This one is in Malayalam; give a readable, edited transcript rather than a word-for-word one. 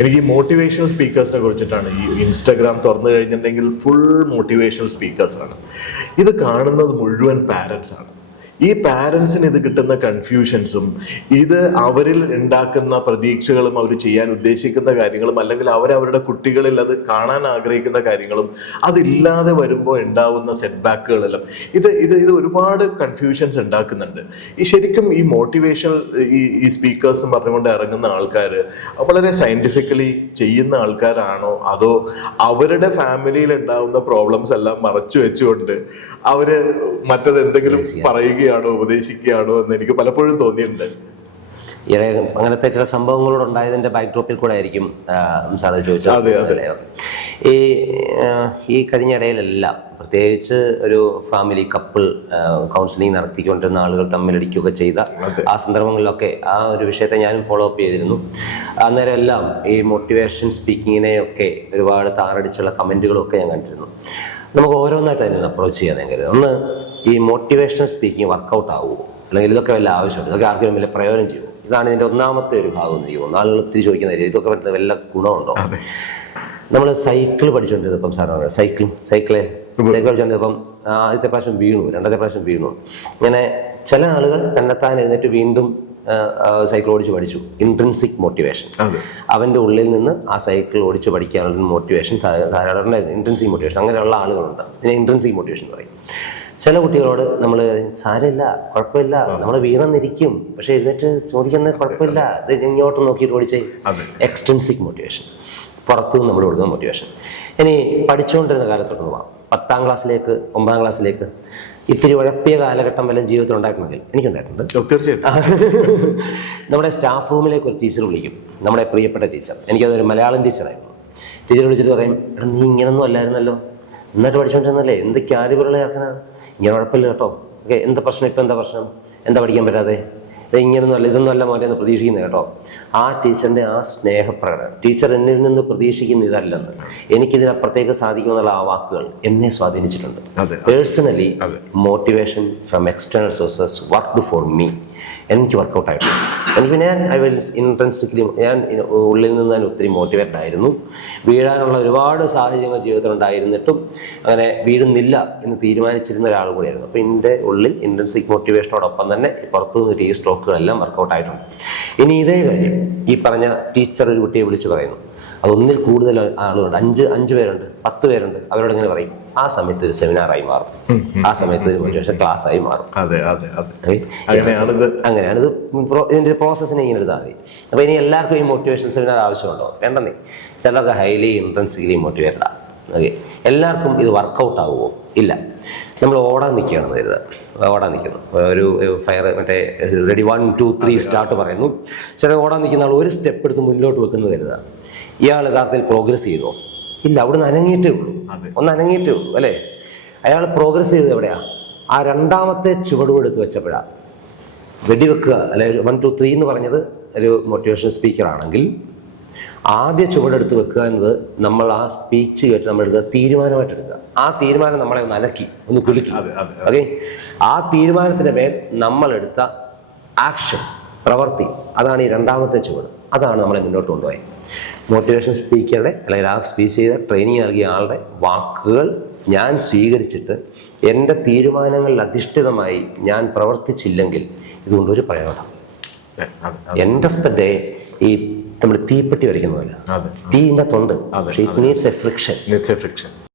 എനിക്ക് ഈ മോട്ടിവേഷണൽ സ്പീക്കേഴ്സിനെ കുറിച്ചിട്ടാണ്. ഈ ഇൻസ്റ്റാഗ്രാം തുറന്നു കഴിഞ്ഞിട്ടുണ്ടെങ്കിൽ ഫുൾ മോട്ടിവേഷണൽ സ്പീക്കേഴ്സാണ്. ഇത് കാണുന്നത് മുഴുവൻ പാരൻസ് ആണ്. ഈ പാരൻസിന് ഇത് കിട്ടുന്ന കൺഫ്യൂഷൻസും ഇത് അവരിൽ ഉണ്ടാക്കുന്ന പ്രതീക്ഷകളും അവർ ചെയ്യാൻ ഉദ്ദേശിക്കുന്ന കാര്യങ്ങളും അല്ലെങ്കിൽ അവരവരുടെ കുട്ടികളിൽ അത് കാണാൻ ആഗ്രഹിക്കുന്ന കാര്യങ്ങളും അതില്ലാതെ വരുമ്പോൾ ഉണ്ടാവുന്ന സെറ്റ് ബാക്കുകളെല്ലാം ഇത് ഒരുപാട് കൺഫ്യൂഷൻസ് ഉണ്ടാക്കുന്നുണ്ട്. ഈ ശരിക്കും ഈ മോട്ടിവേഷണൽ ഈ സ്പീക്കേഴ്സും പറഞ്ഞുകൊണ്ട് ഇറങ്ങുന്ന ആൾക്കാർ വളരെ സയന്റിഫിക്കലി ചെയ്യുന്ന ആൾക്കാരാണോ, അതോ അവരുടെ ഫാമിലിയിൽ ഉണ്ടാവുന്ന പ്രോബ്ലംസ് എല്ലാം മറച്ചു വെച്ചുകൊണ്ട് അവര് മറ്റത് എന്തെങ്കിലും പറയുകയാണോ ഉപദേശിക്കുകയാണോ എന്ന് എനിക്ക് പലപ്പോഴും തോന്നിയിട്ടുണ്ട്. അങ്ങനത്തെ ചില സംഭവങ്ങളോട് ഉണ്ടായതിന്റെ ബാക്ക്ഡ്രോപ്പിൽ കൂടെ ആയിരിക്കും സാറ് ചോദിച്ചത്. ഈ കഴിഞ്ഞ ഇടയിലെല്ലാം പ്രത്യേകിച്ച് ഒരു ഫാമിലി കപ്പിൾ കൗൺസിലിംഗ് നടത്തിക്കൊണ്ടിരുന്ന ആളുകൾ തമ്മിലടിക്കുകയൊക്കെ ചെയ്ത ആ സന്ദർഭങ്ങളിലൊക്കെ ആ ഒരു വിഷയത്തെ ഞാനും ഫോളോ അപ്പ് ചെയ്തിരുന്നു. അന്നേരം എല്ലാം ഈ മോട്ടിവേഷൻ സ്പീക്കിങ്ങിനെയൊക്കെ ഒരുപാട് താറടിച്ചുള്ള കമന്റുകളൊക്കെ ഞാൻ കണ്ടിരുന്നു. നമുക്ക് ഓരോന്നായിട്ട് തന്നെ അപ്രോച്ച് ചെയ്യാൻ കരുതും. ഒന്ന്, ഈ മോട്ടിവേഷണൽ സ്പീക്കിംഗ് വർക്കൗട്ട് ആവുമോ, അല്ലെങ്കിൽ ഇതൊക്കെ വല്ല ആവശ്യമുണ്ട്, ഇതൊക്കെ ആർക്കും വല്ല പ്രയോജനം ചെയ്യുമോ? ഇതാണ് ഇതിൻ്റെ ഒന്നാമത്തെ ഒരു ഭാഗം എന്ന് ചെയ്യുമോ. ആളുകൾ ഒത്തിരി ചോദിക്കുന്ന ഇതൊക്കെ വല്ല ഗുണമുണ്ടോ? നമ്മൾ സൈക്കിൾ പഠിച്ചുകൊണ്ടിരുന്നപ്പം സാറാണ് സൈക്കിൾ പഠിച്ചുകൊണ്ടിരുന്നപ്പം ആദ്യത്തെ പ്രാവശ്യം വീണു, രണ്ടാമത്തെ പ്രാവശ്യം വീണു. ഇങ്ങനെ ചില ആളുകൾ തന്നെത്താൻ എഴുന്നേറ്റ് വീണ്ടും സൈക്കിൾ ഓടിച്ച് പഠിച്ചു. ഇൻട്രിൻസിക് മോട്ടിവേഷൻ, അവൻ്റെ ഉള്ളിൽ നിന്ന് ആ സൈക്കിൾ ഓടിച്ച് പഠിക്കാനുള്ള മോട്ടിവേഷൻ ധാരാളം ഉണ്ടായിരുന്നു. ഇൻട്രിൻസിക് മോട്ടിവേഷൻ, അങ്ങനെയുള്ള ആളുകളുണ്ട്. ഇതിനെ ഇൻട്രിൻസിക് മോട്ടിവേഷൻ എന്ന് പറയും. ചില കുട്ടികളോട് നമ്മൾ സാരമില്ല, കുഴപ്പമില്ല, നമ്മൾ വീണെന്നിരിക്കും, പക്ഷെ എഴുന്നേറ്റ് ഓടിക്കുന്നത് കുഴപ്പമില്ല, ഇത് ഇങ്ങോട്ട് നോക്കിയിട്ട് ഓടിച്ചേ. എക്സ്ട്രിൻസിക് മോട്ടിവേഷൻ, പുറത്തുനിന്ന് നമ്മൾ കൊടുക്കുന്ന മോട്ടിവേഷൻ. ഇനി പഠിച്ചുകൊണ്ടിരുന്ന കാലത്തോട്ട് പോവാം. 10ാം ക്ലാസ്സിലേക്ക് 9ാം ക്ലാസ്സിലേക്ക് ഇത്തിരി ഉഴപ്പിയ കാലഘട്ടം വല്ല ജീവിതത്തിൽ ഉണ്ടായിട്ടുണ്ടെങ്കിൽ എനിക്കുണ്ടായിട്ടുണ്ട്. തീർച്ചയായിട്ടും. നമ്മുടെ സ്റ്റാഫ് റൂമിലേക്ക് ഒരു ടീച്ചർ വിളിക്കും, നമ്മുടെ പ്രിയപ്പെട്ട ടീച്ചർ. എനിക്കതൊരു മലയാളം ടീച്ചറായിരുന്നു. ടീച്ചർ വിളിച്ചിട്ട് പറയും, എടാ നീ ഇങ്ങനൊന്നും അല്ലായിരുന്നല്ലോ, എന്നിട്ട് പഠിച്ചുകൊണ്ടിരുന്നല്ലേ, എന്ത് ക്യാരിബറുള്ള ചേർക്കനാണ്, ഇങ്ങനെ കുഴപ്പമില്ല കേട്ടോ, ഓക്കെ, എന്താ പ്രശ്നം, ഇപ്പം എന്താ പ്രശ്നം, എന്താ പഠിക്കാൻ പറ്റാതെ, ഇങ്ങനൊന്നും അല്ല, ഇതൊന്നും അല്ല മോനെ എന്ന് പ്രതീക്ഷിക്കുന്നത് കേട്ടോ. ആ ടീച്ചറിൻ്റെ ആ സ്നേഹപ്രകടനം, ടീച്ചർ എന്നിൽ നിന്ന് പ്രതീക്ഷിക്കുന്ന ഇതല്ലെന്ന്, എനിക്കിതിനപ്പുറത്തേക്ക് സാധിക്കുമെന്നുള്ള ആ വാക്കുകൾ എന്നെ സ്വാധീനിച്ചിട്ടുണ്ട്. Personally motivation from external sources worked for me. എനിക്ക് വർക്കൗട്ടായിട്ടുണ്ട്. എനിക്ക് ഞാൻ ഉള്ളിൽ നിന്ന് ഞാൻ ഒത്തിരി മോട്ടിവേറ്റഡ് ആയിരുന്നു. വീഴാനുള്ള ഒരുപാട് സാഹചര്യങ്ങൾ ജീവിതത്തിൽ ഉണ്ടായിരുന്നിട്ടും അങ്ങനെ വീഴുന്നില്ല എന്ന് തീരുമാനിച്ചിരുന്ന ഒരാൾ കൂടിയായിരുന്നു. അപ്പോൾ എൻ്റെ ഉള്ളിൽ ഇൻട്രിൻസിക് മോട്ടിവേഷനോടൊപ്പം തന്നെ പുറത്തു നിന്ന് ഈ സ്ട്രോക്കുകളെല്ലാം വർക്കൗട്ടായിട്ടുണ്ട്. ഇനി ഇതേ കാര്യം ഈ പറഞ്ഞ ടീച്ചർ ഒരു കുട്ടിയെ വിളിച്ച് പറയുന്നു, അതൊന്നിൽ കൂടുതൽ ആളുകളുണ്ട്, 5 പേരുണ്ട്, 10 പേരുണ്ട്, അവരോട് ഇങ്ങനെ പറയും. ആ സമയത്ത് ഒരു സെമിനാറായി മാറും, ആ സമയത്ത് ഒരു മോട്ടിവേഷൻ ക്ലാസ് ആയി മാറും. അങ്ങനെയാണിത്. ഇതിൻ്റെ പ്രോസസ്സിനെ ഇങ്ങനെ എടുത്താൽ മതി. അപ്പോൾ ഇനി എല്ലാവർക്കും ഈ മോട്ടിവേഷൻ സെമിനാർ ആവശ്യമുണ്ടോ? വേണ്ടെന്നേ. ചിലർക്ക് ഹൈലി ഇൻട്രിൻസിക്കലി മോട്ടിവേറ്റഡാണ്. ഓക്കെ, എല്ലാവർക്കും ഇത് വർക്കൗട്ട് ആവുമോ? ഇല്ല. നമ്മൾ ഓടാൻ നിൽക്കുകയാണെന്ന് കരുതുക, ഓടാൻ നിൽക്കുന്നു, ഒരു ഫയർ മറ്റേ റെഡി 1 2 3 സ്റ്റാർട്ട് പറയുന്നു. ചില ഓടാൻ നിൽക്കുന്ന ആൾ ഒരു സ്റ്റെപ്പ് എടുത്ത് മുന്നോട്ട് വെക്കുന്നത് കരുതുക. ഇയാൾ യഥാർത്ഥത്തിൽ പ്രോഗ്രസ് ചെയ്തോ? ഇല്ല, അവിടെ നിന്ന് അനങ്ങിയിട്ടേ ഉള്ളൂ, ഒന്ന് അനങ്ങിയിട്ടേ ഉള്ളൂ അല്ലേ. അയാൾ പ്രോഗ്രസ് ചെയ്തത് എവിടെയാ? ആ രണ്ടാമത്തെ ചുവടുവെടുത്ത് വെച്ചപ്പോഴാണ്. വെടിവെക്കുക അല്ലെ 1 2 3 എന്ന് പറഞ്ഞത് ഒരു മോട്ടിവേഷൻ സ്പീക്കർ ആണെങ്കിൽ ആദ്യ ചുവടെടുത്ത് വെക്കുക എന്നത് നമ്മൾ ആ സ്പീച്ച് കേട്ട് നമ്മൾ എടുക്കുക തീരുമാനമായിട്ട് എടുക്കുക. ആ തീരുമാനം നമ്മളെ ഒന്ന് അലക്കി, ഒന്ന് കുലുക്കി. ഓക്കെ, ആ തീരുമാനത്തിന് മേൽ നമ്മളെടുത്ത ആക്ഷൻ, പ്രവൃത്തി, അതാണ് ഈ രണ്ടാമത്തെ ചുവട്. അതാണ് നമ്മളെ മുന്നോട്ട് കൊണ്ടുപോയത്. മോട്ടിവേഷൻ സ്പീക്കറുടെ അല്ലെങ്കിൽ ആ സ്പീച്ച് ചെയ്ത ട്രെയിനിങ് നൽകിയ ആളുടെ വാക്കുകൾ ഞാൻ സ്വീകരിച്ചിട്ട് എൻ്റെ തീരുമാനങ്ങളിൽ അധിഷ്ഠിതമായി ഞാൻ പ്രവർത്തിച്ചില്ലെങ്കിൽ ഇതുകൊണ്ടൊരു പ്രയോജനം. എൻഡ് ഓഫ് ദ ഡേ ഈ നമ്മൾ തീപ്പെട്ടി വരയ്ക്കുന്ന പോലെ തീൻ്റെ തൊണ്ട്, പക്ഷേ ഇറ്റ് നീഡ്സ് എ ഫ്രിക്ഷൻ.